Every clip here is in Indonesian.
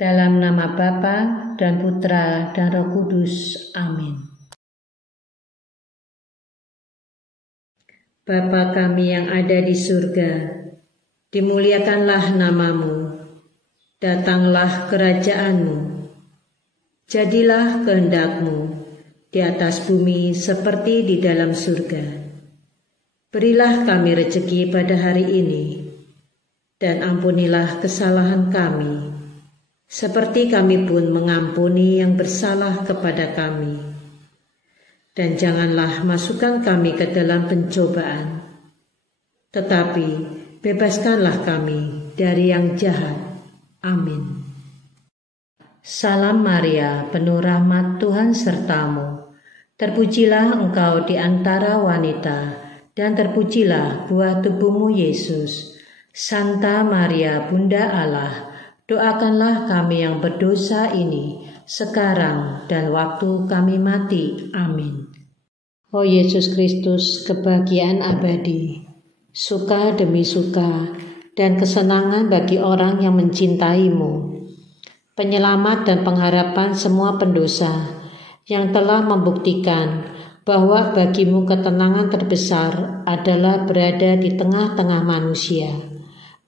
Dalam nama Bapa dan Putra dan Roh Kudus. Amin. Bapa kami yang ada di surga, dimuliakanlah namamu, datanglah kerajaanmu, jadilah kehendakmu di atas bumi seperti di dalam surga. Berilah kami rezeki pada hari ini, dan ampunilah kesalahan kami, seperti kami pun mengampuni yang bersalah kepada kami. Dan janganlah masukkan kami ke dalam pencobaan, tetapi bebaskanlah kami dari yang jahat. Amin. Salam Maria, penuh rahmat, Tuhan sertamu. Terpujilah engkau di antara wanita, dan terpujilah buah tubuhmu Yesus. Santa Maria, Bunda Allah, doakanlah kami yang berdosa ini, sekarang dan waktu kami mati. Amin. Oh Yesus Kristus, kebahagiaan abadi, suka demi suka, dan kesenangan bagi orang yang mencintaimu, penyelamat dan pengharapan semua pendosa, yang telah membuktikan bahwa bagimu ketenangan terbesar adalah berada di tengah-tengah manusia,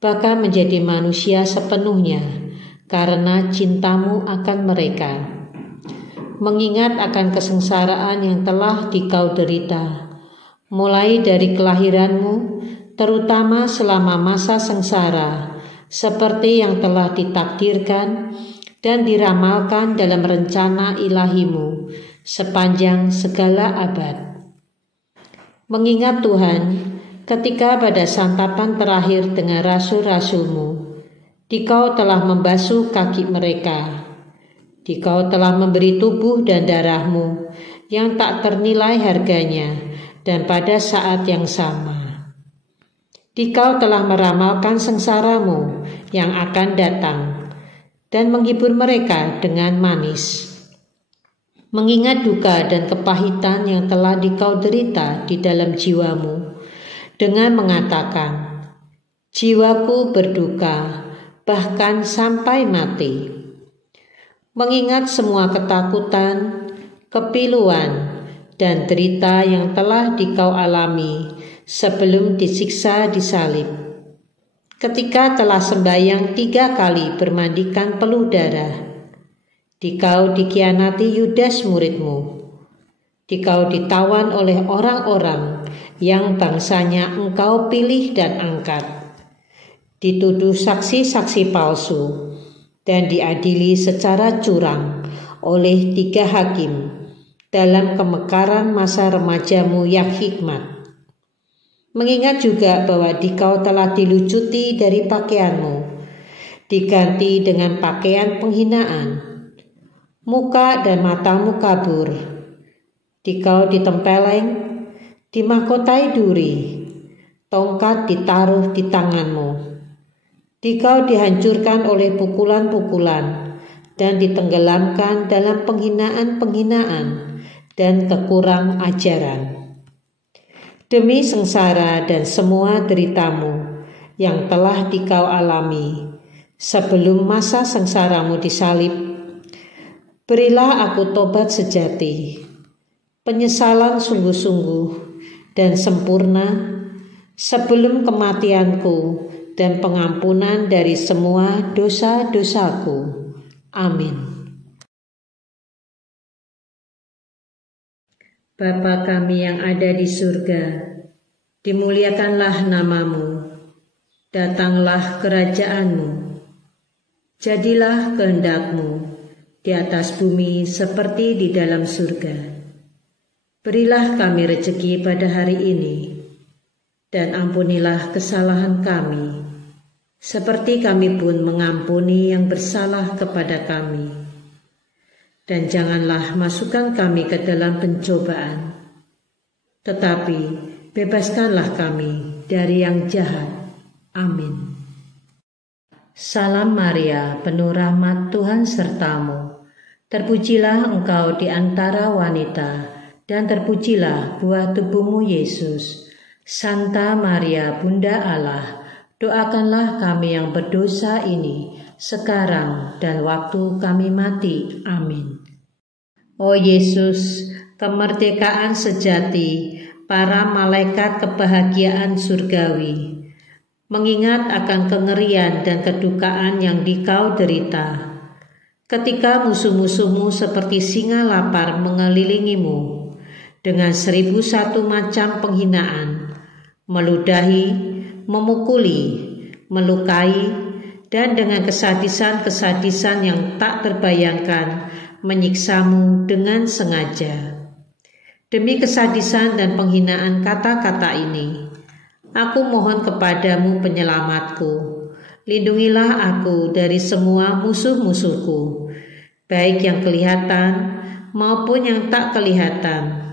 bahkan menjadi manusia sepenuhnya karena cintamu akan mereka. Mengingat akan kesengsaraan yang telah dikau derita, mulai dari kelahiranmu, terutama selama masa sengsara, seperti yang telah ditakdirkan dan diramalkan dalam rencana ilahimu sepanjang segala abad. Mengingat Tuhan, ketika pada santapan terakhir dengan rasul-rasulmu, Dikau telah membasuh kaki mereka, Dikau telah memberi tubuh dan darahmu yang tak ternilai harganya, dan pada saat yang sama Dikau telah meramalkan sengsaramu yang akan datang, dan menghibur mereka dengan manis. Mengingat duka dan kepahitan yang telah dikau derita di dalam jiwamu, dengan mengatakan, jiwaku berduka, bahkan sampai mati. Mengingat semua ketakutan, kepiluan, dan derita yang telah dikau alami sebelum disiksa di salib. Ketika telah sembahyang 3 kali bermandikan peluh darah, Dikau dikhianati Yudas muridmu, Dikau ditawan oleh orang-orang yang bangsanya engkau pilih dan angkat, dituduh saksi-saksi palsu, dan diadili secara curang oleh 3 hakim dalam kemekaran masa remajamu yang hikmat. Mengingat juga bahwa Dikau telah dilucuti dari pakaianmu, diganti dengan pakaian penghinaan, muka dan matamu kabur, Dikau ditempeleng, dimahkotai duri, tongkat ditaruh di tanganmu, Dikau dihancurkan oleh pukulan-pukulan dan ditenggelamkan dalam penghinaan-penghinaan dan kekurang ajaran. Demi sengsara dan semua deritamu yang telah dikau alami sebelum masa sengsaramu disalib, berilah aku tobat sejati, penyesalan sungguh-sungguh dan sempurna sebelum kematianku dan pengampunan dari semua dosa-dosaku. Amin. Bapa kami yang ada di surga, dimuliakanlah namamu, datanglah kerajaanmu, jadilah kehendakmu di atas bumi seperti di dalam surga. Berilah kami rezeki pada hari ini, dan ampunilah kesalahan kami, seperti kami pun mengampuni yang bersalah kepada kami. Dan janganlah masukkan kami ke dalam pencobaan, tetapi bebaskanlah kami dari yang jahat. Amin. Salam Maria, penuh rahmat, Tuhan sertamu. Terpujilah engkau di antara wanita, dan terpujilah buah tubuhmu Yesus. Santa Maria, Bunda Allah, doakanlah kami yang berdosa ini, sekarang dan waktu kami mati. Amin. Oh Yesus, kemerdekaan sejati, para malaikat kebahagiaan surgawi, mengingat akan kengerian dan kedukaan yang dikau derita, ketika musuh-musuhmu seperti singa lapar mengelilingimu, dengan 1001 macam penghinaan, meludahi, memukuli, melukai, dan dengan kesadisan-kesadisan yang tak terbayangkan, menyiksamu dengan sengaja. Demi kesadisan dan penghinaan kata-kata ini, aku mohon kepadamu penyelamatku, lindungilah aku dari semua musuh-musuhku, baik yang kelihatan maupun yang tak kelihatan,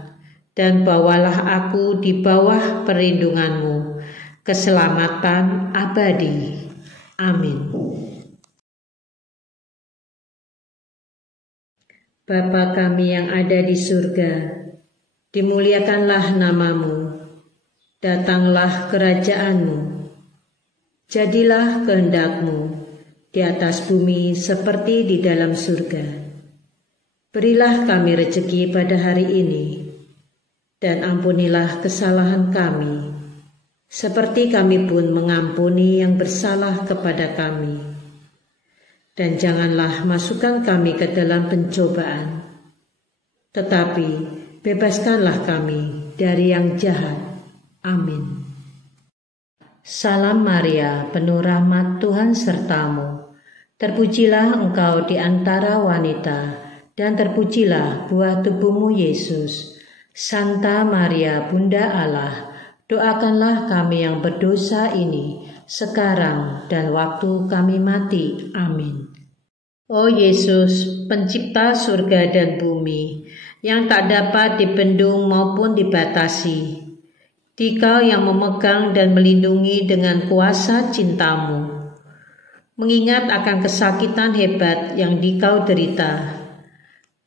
dan bawalah aku di bawah perlindunganmu, keselamatan abadi. Amin. Bapa kami yang ada di surga, dimuliakanlah namamu, datanglah kerajaanmu, jadilah kehendakmu di atas bumi seperti di dalam surga. Berilah kami rezeki pada hari ini, dan ampunilah kesalahan kami, seperti kami pun mengampuni yang bersalah kepada kami. Dan janganlah masukkan kami ke dalam pencobaan, tetapi bebaskanlah kami dari yang jahat. Amin. Salam Maria, penuh rahmat, Tuhan sertamu. Terpujilah engkau di antara wanita, dan terpujilah buah tubuhmu Yesus. Santa Maria, Bunda Allah, doakanlah kami yang berdosa ini, sekarang dan waktu kami mati. Amin. Oh Yesus, pencipta surga dan bumi, yang tak dapat dibendung maupun dibatasi, Dikau yang memegang dan melindungi dengan kuasa cintamu, mengingat akan kesakitan hebat yang Dikau derita,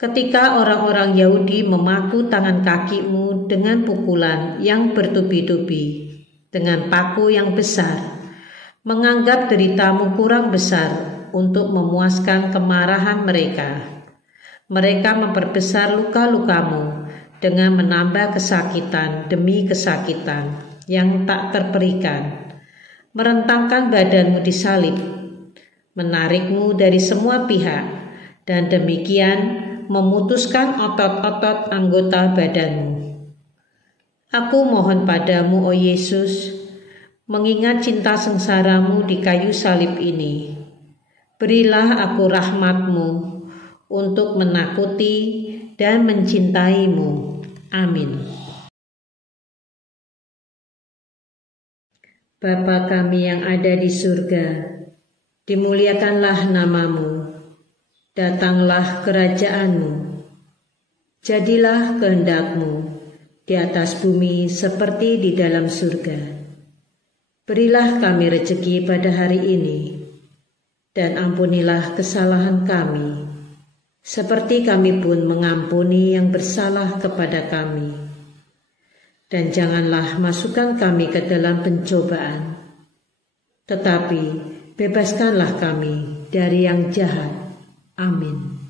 ketika orang-orang Yahudi memaku tangan kakimu dengan pukulan yang bertubi-tubi, dengan paku yang besar, menganggap deritamu kurang besar untuk memuaskan kemarahan mereka. Mereka memperbesar luka-lukamu dengan menambah kesakitan demi kesakitan yang tak terperikan, merentangkan badanmu disalib, menarikmu dari semua pihak, dan demikian memutuskan otot-otot anggota badanmu. Aku mohon padamu, oh Yesus, mengingat cinta sengsaramu di kayu salib ini, berilah aku rahmat-Mu untuk menakuti dan mencintai-Mu. Amin. Bapa kami yang ada di surga, dimuliakanlah namamu, datanglah kerajaan-Mu, jadilah kehendak-Mu di atas bumi seperti di dalam surga. Berilah kami rezeki pada hari ini, dan ampunilah kesalahan kami, seperti kami pun mengampuni yang bersalah kepada kami. Dan janganlah masukkan kami ke dalam pencobaan, tetapi bebaskanlah kami dari yang jahat. Amin.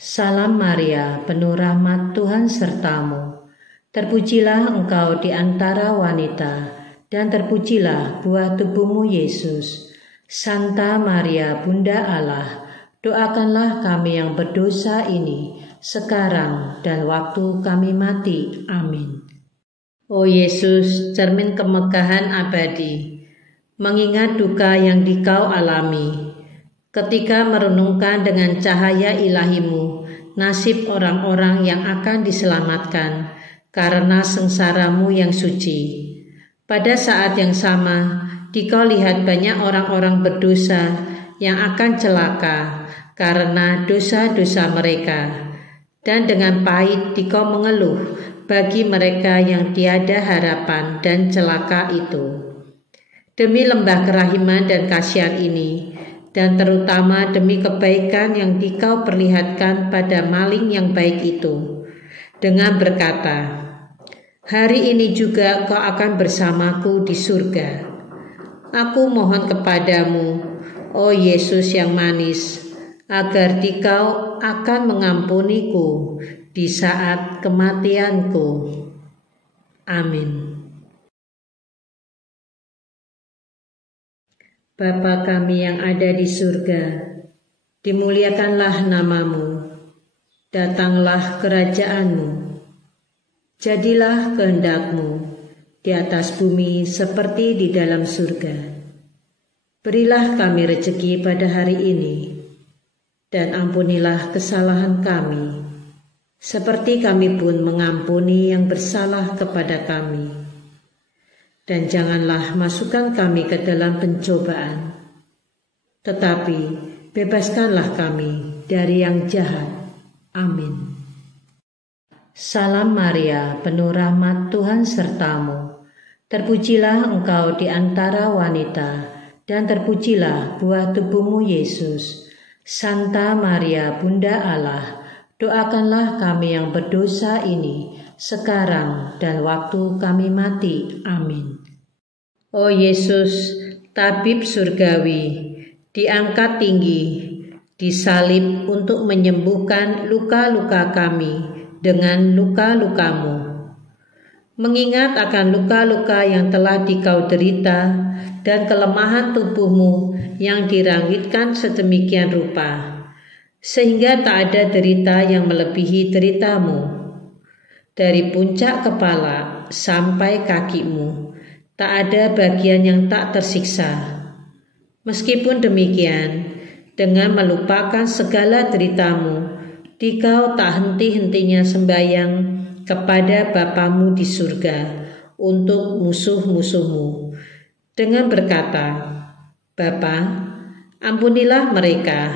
Salam Maria, penuh rahmat, Tuhan sertamu. Terpujilah engkau di antara wanita, dan terpujilah buah tubuhmu Yesus. Santa Maria, Bunda Allah, doakanlah kami yang berdosa ini, sekarang dan waktu kami mati. Amin. Oh Yesus, cermin kemegahan abadi, mengingat duka yang Dikau alami, ketika merenungkan dengan cahaya ilahimu nasib orang-orang yang akan diselamatkan karena sengsaramu yang suci. Pada saat yang sama, Dikau lihat banyak orang-orang berdosa yang akan celaka karena dosa-dosa mereka, dan dengan pahit Dikau mengeluh bagi mereka yang tiada harapan dan celaka itu. Demi lembah kerahiman dan kasihan ini, dan terutama demi kebaikan yang Dikau perlihatkan pada maling yang baik itu, dengan berkata, hari ini juga kau akan bersamaku di surga. Aku mohon kepadamu oh Yesus yang manis, agar Dikau akan mengampuniku di saat kematianku. Amin. Bapa kami yang ada di surga, dimuliakanlah nama-Mu, datanglah kerajaan-Mu, jadilah kehendak-Mu di atas bumi seperti di dalam surga. Berilah kami rejeki pada hari ini, dan ampunilah kesalahan kami, seperti kami pun mengampuni yang bersalah kepada kami. Dan janganlah masukkan kami ke dalam pencobaan, tetapi bebaskanlah kami dari yang jahat. Amin. Salam Maria, penuh rahmat, Tuhan sertamu. Terpujilah engkau di antara wanita, dan terpujilah buah tubuhmu Yesus. Santa Maria, Bunda Allah, doakanlah kami yang berdosa ini, sekarang dan waktu kami mati. Amin. Oh Yesus, tabib surgawi, diangkat tinggi, disalib untuk menyembuhkan luka-luka kami dengan luka-luka-Mu. Mengingat akan luka-luka yang telah Dikau derita dan kelemahan tubuh-Mu yang dirangitkan sedemikian rupa, sehingga tak ada derita yang melebihi derita-Mu. Dari puncak kepala sampai kaki-Mu, tak ada bagian yang tak tersiksa. Meskipun demikian, dengan melupakan segala derita-Mu, Dikau tak henti-hentinya sembahyang kepada Bapa-Mu di surga untuk musuh-musuh-Mu, dengan berkata, Bapa, ampunilah mereka,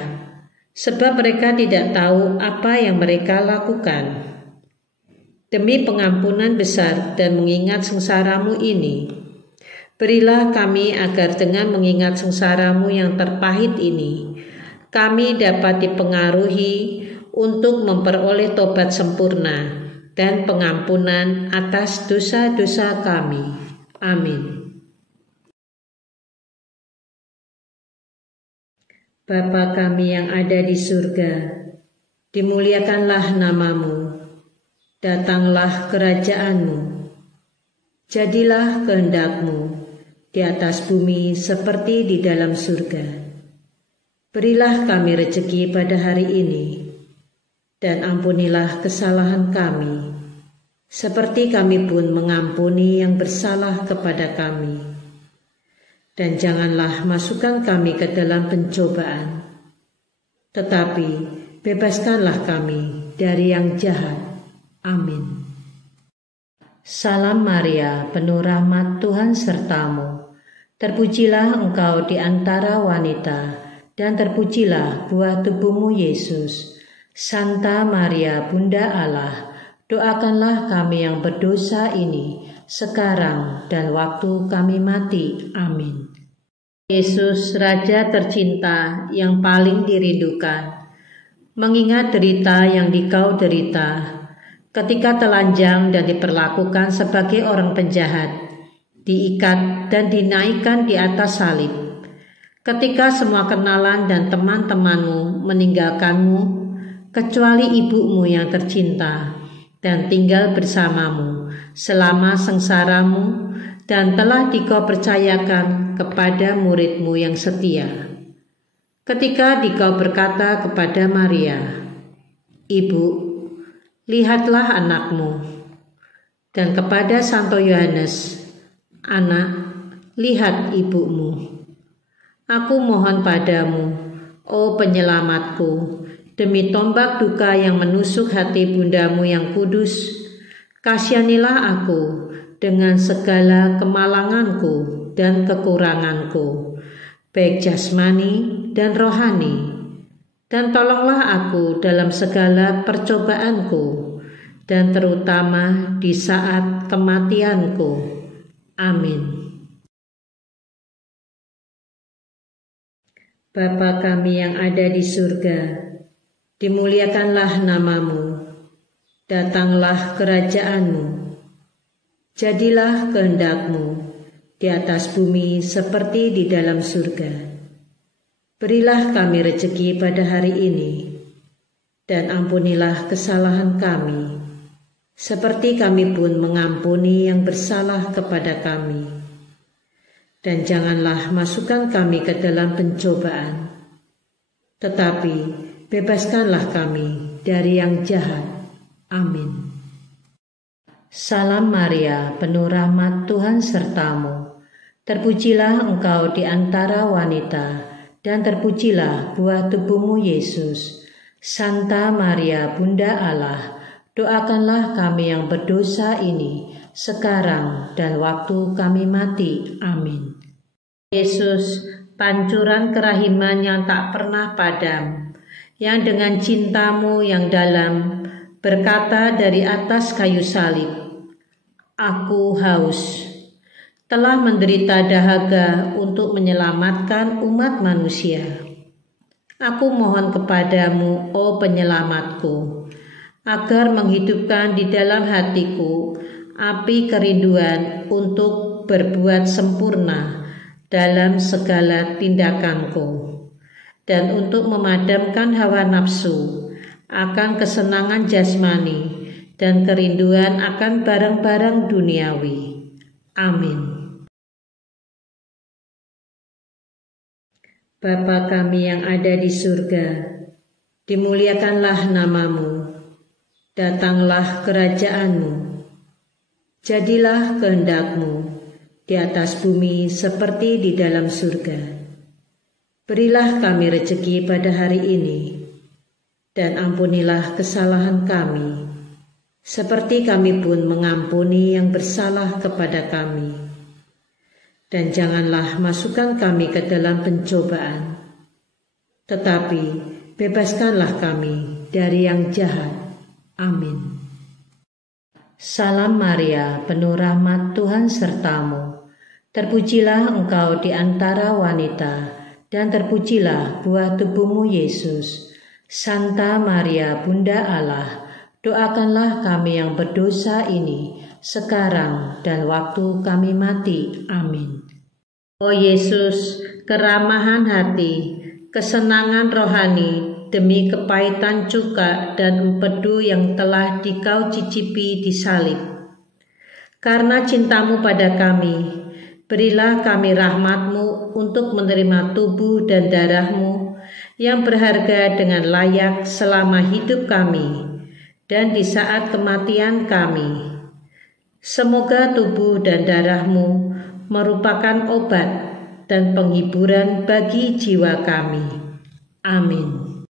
sebab mereka tidak tahu apa yang mereka lakukan. Demi pengampunan besar dan mengingat sengsara-Mu ini, berilah kami agar dengan mengingat sengsara-Mu yang terpahit ini, kami dapat dipengaruhi untuk memperoleh tobat sempurna dan pengampunan atas dosa-dosa kami. Amin. Bapa kami yang ada di surga, dimuliakanlah nama-Mu. Datanglah kerajaan-Mu, jadilah kehendak-Mu di atas bumi seperti di dalam surga. Berilah kami rejeki pada hari ini, dan ampunilah kesalahan kami, seperti kami pun mengampuni yang bersalah kepada kami. Dan janganlah masukkan kami ke dalam pencobaan, tetapi bebaskanlah kami dari yang jahat. Amin. Salam Maria, penuh rahmat, Tuhan sertamu. Terpujilah engkau di antara wanita, dan terpujilah buah tubuhmu Yesus. Santa Maria, Bunda Allah, doakanlah kami yang berdosa ini, sekarang dan waktu kami mati. Amin. Yesus, Raja tercinta yang paling dirindukan, mengingat derita yang Dikau derita, ketika telanjang dan diperlakukan sebagai orang penjahat, diikat dan dinaikkan di atas salib. Ketika semua kenalan dan teman-temanmu meninggalkanmu, kecuali ibumu yang tercinta, dan tinggal bersamamu selama sengsaramu, dan telah Dikau percayakan kepada muridmu yang setia. Ketika Dikau berkata kepada Maria, Ibu, lihatlah anakmu, dan kepada Santo Yohanes, Anak, lihat ibumu. Aku mohon padamu, oh penyelamatku, demi tombak duka yang menusuk hati bundamu yang kudus, kasihanilah aku dengan segala kemalanganku dan kekuranganku, baik jasmani dan rohani. Dan tolonglah aku dalam segala percobaanku, dan terutama di saat kematianku. Amin. Bapa kami yang ada di surga, dimuliakanlah nama-Mu, datanglah kerajaan-Mu, jadilah kehendak-Mu di atas bumi seperti di dalam surga. Berilah kami rezeki pada hari ini, dan ampunilah kesalahan kami, seperti kami pun mengampuni yang bersalah kepada kami. Dan janganlah masukkan kami ke dalam pencobaan, tetapi bebaskanlah kami dari yang jahat. Amin. Salam Maria, penuh rahmat, Tuhan sertamu. Terpujilah engkau di antara wanita, dan terpujilah buah tubuhmu Yesus. Santa Maria, Bunda Allah, doakanlah kami yang berdosa ini, sekarang dan waktu kami mati. Amin. Yesus, pancuran kerahiman yang tak pernah padam, yang dengan cintamu yang dalam berkata dari atas kayu salib, "Aku haus," telah menderita dahaga untuk menyelamatkan umat manusia. Aku mohon kepadamu, oh penyelamatku, agar menghidupkan di dalam hatiku api kerinduan untuk berbuat sempurna dalam segala tindakanku, dan untuk memadamkan hawa nafsu akan kesenangan jasmani dan kerinduan akan barang-barang duniawi. Amin. Bapa kami yang ada di surga, dimuliakanlah namamu, datanglah kerajaanmu, jadilah kehendakmu di atas bumi seperti di dalam surga. Berilah kami rezeki pada hari ini, dan ampunilah kesalahan kami, seperti kami pun mengampuni yang bersalah kepada kami. Dan janganlah masukkan kami ke dalam pencobaan, tetapi bebaskanlah kami dari yang jahat. Amin. Salam Maria, penuh rahmat, Tuhan sertamu. Terpujilah engkau di antara wanita, dan terpujilah buah tubuhmu Yesus. Santa Maria, Bunda Allah, doakanlah kami yang berdosa ini, sekarang dan waktu kami mati. Amin. Oh Yesus, keramahan hati, kesenangan rohani, demi kepahitan cuka dan empedu yang telah dikau cicipi di salib. Karena cintamu pada kami, berilah kami rahmatmu untuk menerima tubuh dan darahmu yang berharga dengan layak selama hidup kami dan di saat kematian kami. Semoga tubuh dan darahmu merupakan obat dan penghiburan bagi jiwa kami. Amin.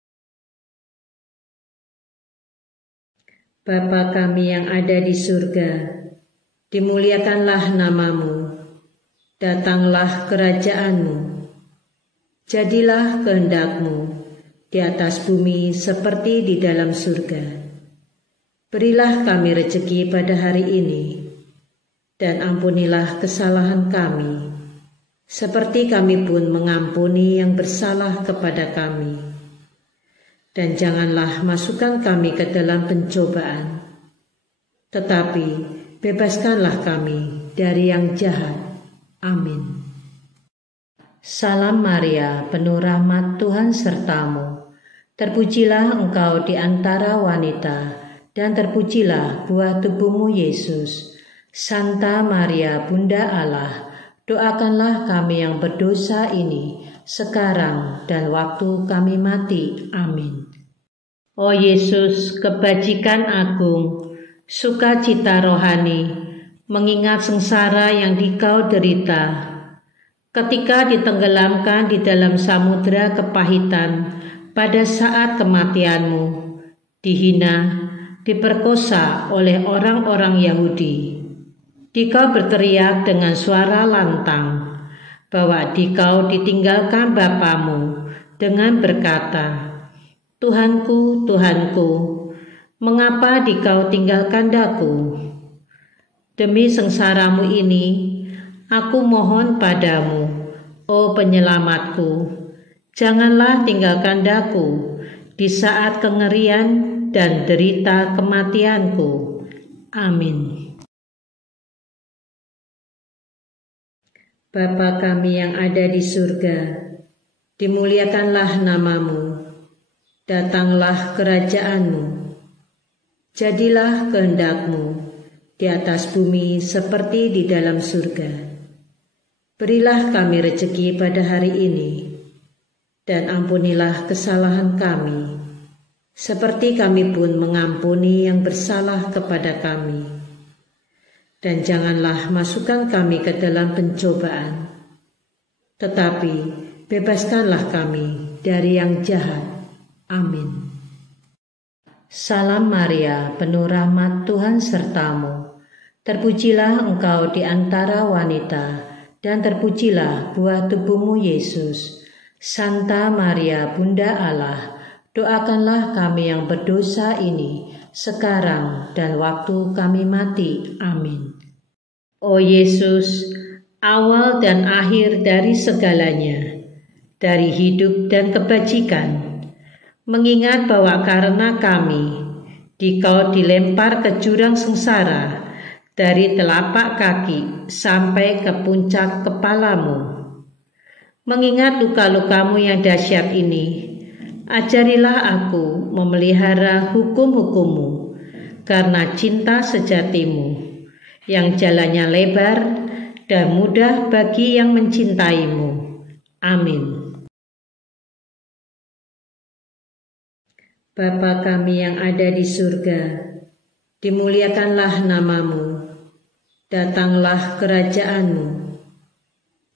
Bapa kami yang ada di surga, dimuliakanlah namamu, datanglah kerajaanmu, jadilah kehendakmu di atas bumi seperti di dalam surga. Berilah kami rezeki pada hari ini, dan ampunilah kesalahan kami, seperti kami pun mengampuni yang bersalah kepada kami. Dan janganlah masukkan kami ke dalam pencobaan, tetapi bebaskanlah kami dari yang jahat. Amin. Salam Maria, penuh rahmat, Tuhan sertamu. Terpujilah engkau di antara wanita, dan terpujilah buah tubuhmu Yesus. Santa Maria, Bunda Allah, doakanlah kami yang berdosa ini, sekarang dan waktu kami mati. Amin. Oh Yesus, kebajikan agung, sukacita rohani, mengingat sengsara yang dikau derita, ketika ditenggelamkan di dalam samudera kepahitan pada saat kematianmu, dihina, diperkosa oleh orang-orang Yahudi. Dikau berteriak dengan suara lantang bahwa dikau ditinggalkan Bapamu dengan berkata, "Tuhanku, Tuhanku, mengapa dikau tinggalkan daku?" Demi sengsaramu ini, aku mohon padamu, oh penyelamatku, janganlah tinggalkan daku di saat kengerian dan derita kematianku. Amin. Bapa kami yang ada di surga, dimuliakanlah namamu, datanglah kerajaanmu, jadilah kehendakmu di atas bumi seperti di dalam surga. Berilah kami rezeki pada hari ini, dan ampunilah kesalahan kami, seperti kami pun mengampuni yang bersalah kepada kami. Dan janganlah masukkan kami ke dalam pencobaan, tetapi bebaskanlah kami dari yang jahat. Amin. Salam Maria, penuh rahmat, Tuhan sertamu. Terpujilah engkau di antara wanita, dan terpujilah buah tubuhmu Yesus. Santa Maria, Bunda Allah, doakanlah kami yang berdosa ini, sekarang dan waktu kami mati. Amin. O Yesus, awal dan akhir dari segalanya, dari hidup dan kebajikan, mengingat bahwa karena kami, Dikau dilempar ke jurang sengsara, dari telapak kaki sampai ke puncak kepalamu. Mengingat luka-lukamu yang dahsyat ini, ajarilah aku memelihara hukum-hukummu, karena cinta sejatimu, yang jalannya lebar dan mudah bagi yang mencintaimu. Amin. Bapa kami yang ada di surga, dimuliakanlah namamu, datanglah kerajaanmu,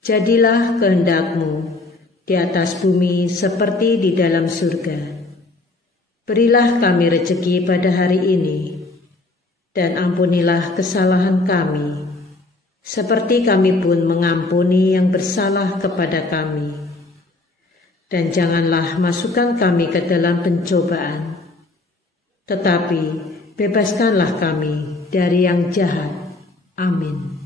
jadilah kehendakmu di atas bumi seperti di dalam surga. Berilah kami rezeki pada hari ini, dan ampunilah kesalahan kami, seperti kami pun mengampuni yang bersalah kepada kami. Dan janganlah masukkan kami ke dalam pencobaan, tetapi bebaskanlah kami dari yang jahat. Amin.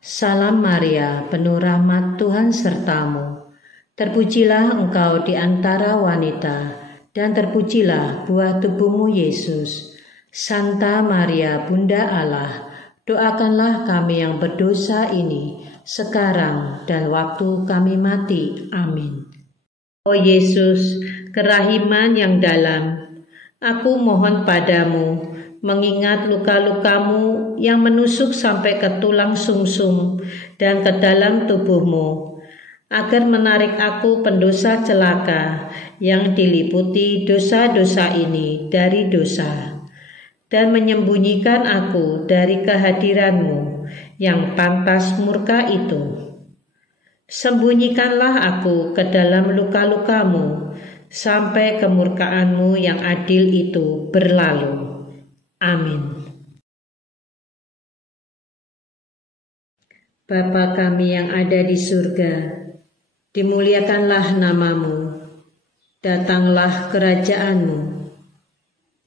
Salam Maria, penuh rahmat, Tuhan sertamu. Terpujilah engkau di antara wanita, dan terpujilah buah tubuhmu Yesus. Santa Maria, Bunda Allah, doakanlah kami yang berdosa ini, sekarang dan waktu kami mati. Amin. O Yesus, kerahiman yang dalam, aku mohon padamu, mengingat luka-lukamu yang menusuk sampai ke tulang sumsum dan ke dalam tubuhmu, agar menarik aku pendosa celaka yang diliputi dosa-dosa ini dari dosa, dan menyembunyikan aku dari kehadiranmu yang pantas murka itu. Sembunyikanlah aku ke dalam luka-lukamu, sampai kemurkaanmu yang adil itu berlalu. Amin. Bapa kami yang ada di surga, dimuliakanlah namamu, datanglah kerajaanmu,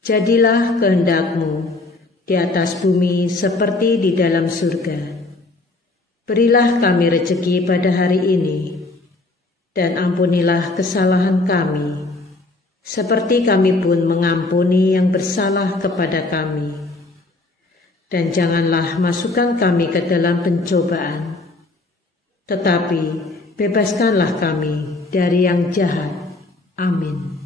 jadilah kehendakmu di atas bumi seperti di dalam surga. Berilah kami rezeki pada hari ini, dan ampunilah kesalahan kami, seperti kami pun mengampuni yang bersalah kepada kami. Dan janganlah masukkan kami ke dalam pencobaan, tetapi bebaskanlah kami dari yang jahat. Amin.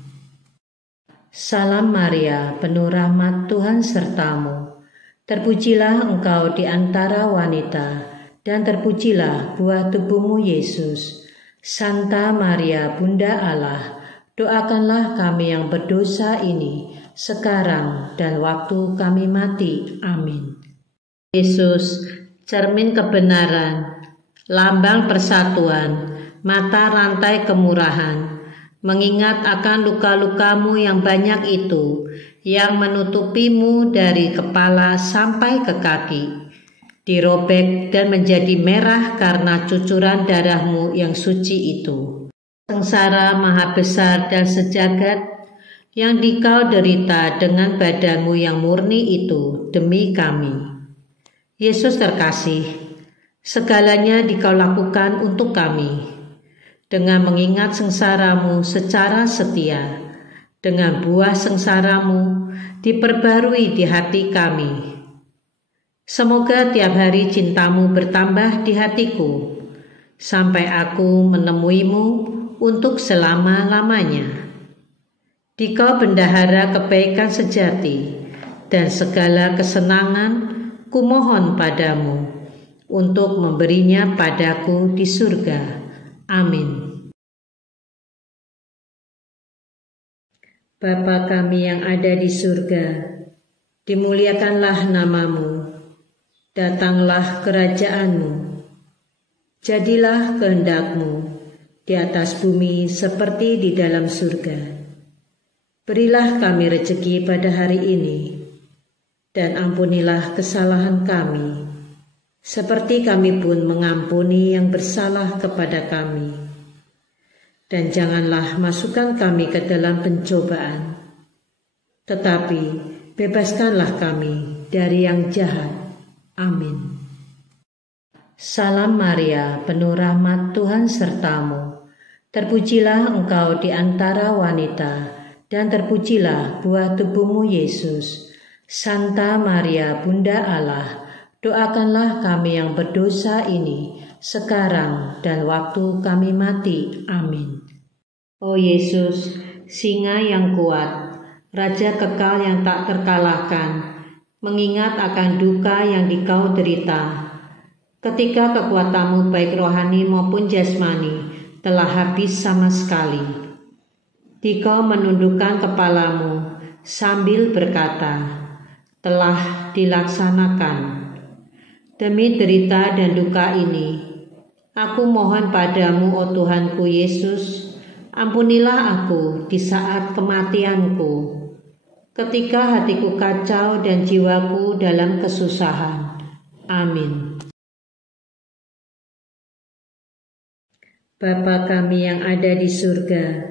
Salam Maria, penuh rahmat, Tuhan sertamu. Terpujilah engkau di antara wanita, dan terpujilah buah tubuhmu Yesus. Santa Maria, Bunda Allah, doakanlah kami yang berdosa ini, sekarang dan waktu kami mati. Amin. Yesus, cermin kebenaran, lambang persatuan, mata rantai kemurahan, mengingat akan luka-lukamu yang banyak itu, yang menutupimu dari kepala sampai ke kaki, dirobek dan menjadi merah karena cucuran darahmu yang suci itu. Sengsara maha besar dan sejagat yang dikau derita dengan badanmu yang murni itu demi kami. Yesus terkasih, segalanya dikau lakukan untuk kami. Dengan mengingat sengsaramu secara setia, dengan buah sengsaramu diperbarui di hati kami. Semoga tiap hari cintamu bertambah di hatiku, sampai aku menemuimu, untuk selama-lamanya. Dikau bendahara kebaikan sejati, dan segala kesenangan kumohon padamu, untuk memberinya padaku di surga. Amin. Bapa kami yang ada di surga, dimuliakanlah namamu, datanglah kerajaanmu, jadilah kehendakmu di atas bumi seperti di dalam surga. Berilah kami rezeki pada hari ini, dan ampunilah kesalahan kami, seperti kami pun mengampuni yang bersalah kepada kami. Dan janganlah masukkan kami ke dalam pencobaan, tetapi bebaskanlah kami dari yang jahat. Amin. Salam Maria, penuh rahmat, Tuhan sertamu. Terpujilah engkau di antara wanita, dan terpujilah buah tubuhmu Yesus. Santa Maria, Bunda Allah, doakanlah kami yang berdosa ini, sekarang dan waktu kami mati. Amin. O Yesus, Singa yang kuat, Raja kekal yang tak terkalahkan, mengingat akan duka yang dikau derita, ketika kekuatanmu baik rohani maupun jasmani telah habis sama sekali. Dikau menundukkan kepalamu sambil berkata, telah dilaksanakan. Demi derita dan duka ini, aku mohon padamu, O Tuhanku Yesus, ampunilah aku di saat kematianku, ketika hatiku kacau dan jiwaku dalam kesusahan. Amin. Bapa kami yang ada di surga,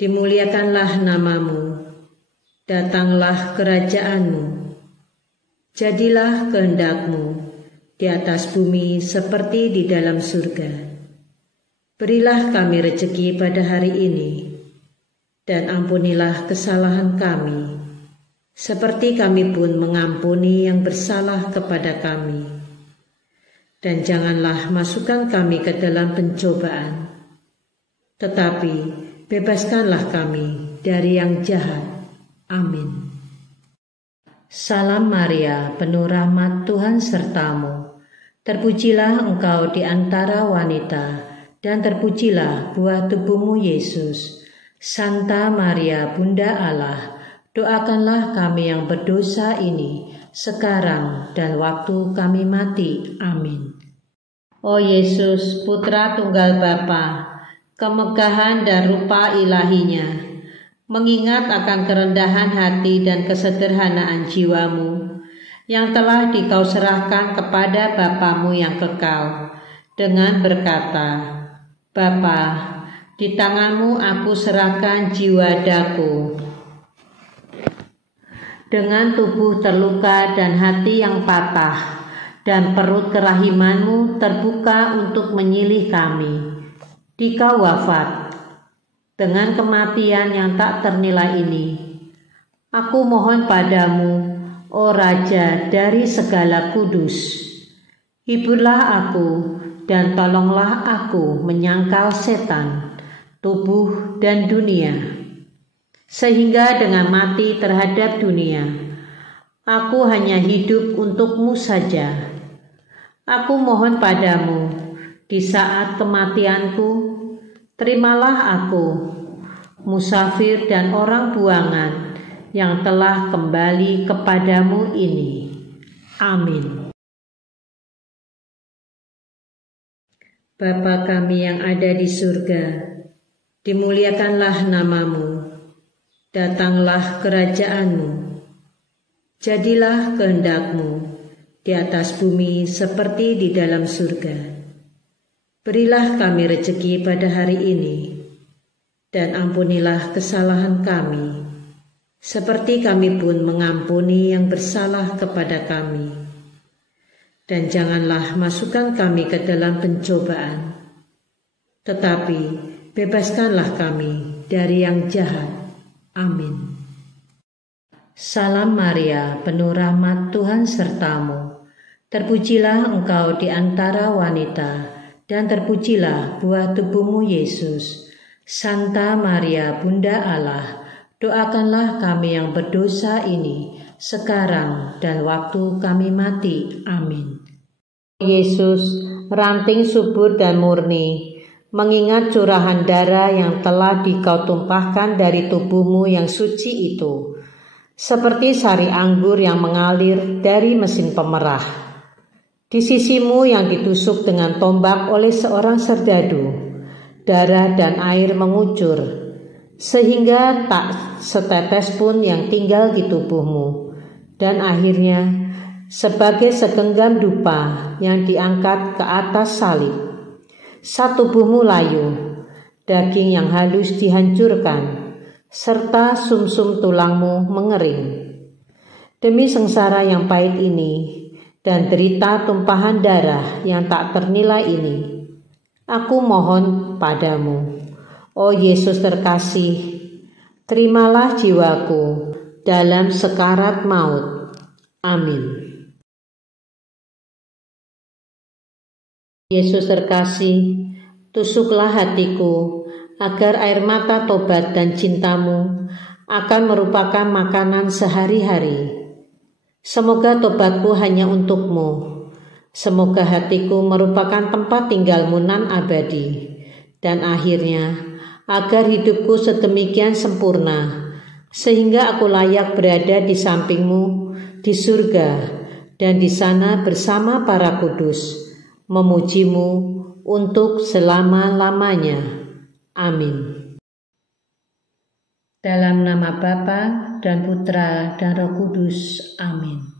dimuliakanlah namamu, datanglah kerajaanmu, jadilah kehendakmu di atas bumi seperti di dalam surga. Berilah kami rezeki pada hari ini, dan ampunilah kesalahan kami, seperti kami pun mengampuni yang bersalah kepada kami. Dan janganlah masukkan kami ke dalam pencobaan, tetapi bebaskanlah kami dari yang jahat. Amin. Salam Maria, penuh rahmat, Tuhan sertamu. Terpujilah engkau di antara wanita, dan terpujilah buah tubuhmu Yesus. Santa Maria, Bunda Allah, doakanlah kami yang berdosa ini, sekarang dan waktu kami mati. Amin. O Yesus, Putra Tunggal Bapa, kemegahan dan rupa ilahinya, mengingat akan kerendahan hati dan kesederhanaan jiwamu, yang telah dikau serahkan kepada Bapamu yang kekal, dengan berkata, Bapa, di tanganmu aku serahkan jiwa daku. Dengan tubuh terluka dan hati yang patah, dan perut kerahimanmu terbuka untuk menyilih kami, dikau wafat. Dengan kematian yang tak ternilai ini, aku mohon padamu, O Raja dari segala kudus, hiburlah aku dan tolonglah aku menyangkal setan, tubuh dan dunia, sehingga dengan mati terhadap dunia, aku hanya hidup untukmu saja. Aku mohon padamu, di saat kematianku, terimalah aku, musafir dan orang buangan yang telah kembali kepadamu ini. Amin. Bapa kami yang ada di surga, dimuliakanlah namamu, datanglah kerajaanmu, jadilah kehendakmu di atas bumi seperti di dalam surga. Berilah kami rezeki pada hari ini, dan ampunilah kesalahan kami, seperti kami pun mengampuni yang bersalah kepada kami. Dan janganlah masukkan kami ke dalam pencobaan, tetapi bebaskanlah kami dari yang jahat. Amin. Salam Maria, penuh rahmat, Tuhan sertamu. Terpujilah engkau di antara wanita, dan terpujilah buah tubuhmu Yesus. Santa Maria Bunda Allah, doakanlah kami yang berdosa ini, sekarang dan waktu kami mati. Amin. Yesus, ranting subur dan murni, mengingat curahan darah yang telah Dikau tumpahkan dari tubuhmu yang suci itu, seperti sari anggur yang mengalir dari mesin pemerah. Di sisimu yang ditusuk dengan tombak oleh seorang serdadu, darah dan air mengucur, sehingga tak setetes pun yang tinggal di tubuhmu, dan akhirnya sebagai segenggam dupa yang diangkat ke atas salib, tubuhmu layu, daging yang halus dihancurkan, serta sumsum tulangmu mengering. Demi sengsara yang pahit ini dan derita tumpahan darah yang tak ternilai ini, aku mohon padamu, oh Yesus terkasih, terimalah jiwaku dalam sekarat maut. Amin. Yesus terkasih, tusuklah hatiku agar air mata tobat dan cintamu akan merupakan makanan sehari-hari. Semoga tobatku hanya untukmu. Semoga hatiku merupakan tempat tinggalmu nan abadi. Dan akhirnya, agar hidupku sedemikian sempurna, sehingga aku layak berada di sampingmu di surga, dan di sana bersama para kudus, memujimu untuk selama-lamanya. Amin. Dalam nama Bapa dan Putra dan Roh Kudus. Amin.